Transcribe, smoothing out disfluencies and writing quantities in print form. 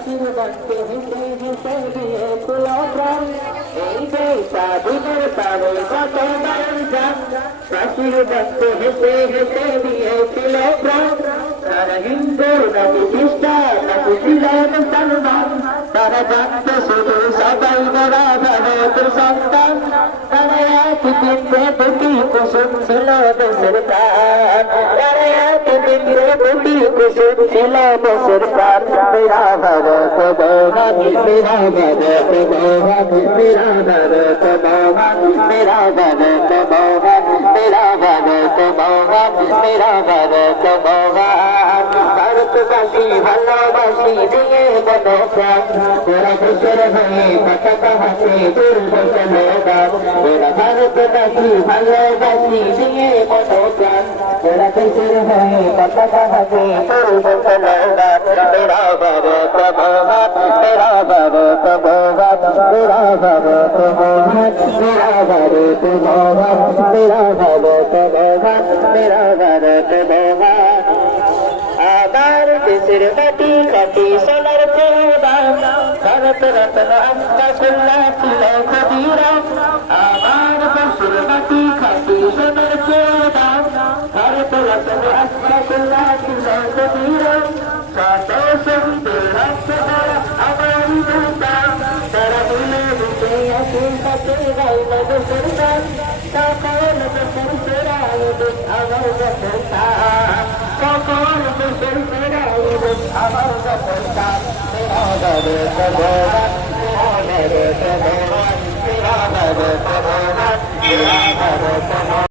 আশীর্বাদকে হেসে হেসে দিয়েছিল প্রাণ এই যে স্বাধীনের পাবে কত দারুণ জান আশীর্বাদকে হেসে হেসে দিয়েছিল প্রাণ তারা হিন্দু নাকি খ্রিস্টান নাকি ছিলেন মুসলমান তারা জানতো শুধু সবাই বড় ভারতের সন্তান তারা এক বিন্দু দুটি কুসুম ছিল দেশের প্রাণ তারা এক বিন্দু দুটি কুসুম ছিল দেশের প্রাণ মেরা ভারত মহান মেরা ভারত মহান মেরা ভারত মহান মেরা ভারত মহান মেরা ভারত মহান মেরা ভারত মহান ভারতবাসী ভালোবাসি দিয়ে বলো প্রাণ ওরা দেশের হয়ে পতাকা হাতে তুলবে স্লোগান ওরা ভারতবাসী ভালোবাসি দিয়ে বলো প্রাণ ওরা দেশের হয়ে পতাকা হাতে তুলবে স্লোগান মেরা ভারত মহান মেরা ভারত মহান মেরা ভারত মহান মেরা ভারত মহান মেরা ভারত মহান মেরা ভারত মহান আমার দেশের মাটি কাটি সোনার প্রদান ভারত রত্ন আস্তাকুল্লাহ ছিল ক্ষতিরাম আমার দেশের মাটি কাটি সোনার প্রদান ভারত রত্ন আস্তাকুল্লাহ ছিল ক্ষতিরাম শত শহীদের রক্ত দ্বারা আমার নিদান তারা মিলে মিশে আসে সাথে গাইল দেশের গান সকল দেশের সেরাই দেশ আমার দেশের গান সকল দেশের সেরাই দেশ আমার দেশের গান মেরা ভারত মহান মেরা ভারত মহান মেরা ভারত মহান মেরা ভারত মহান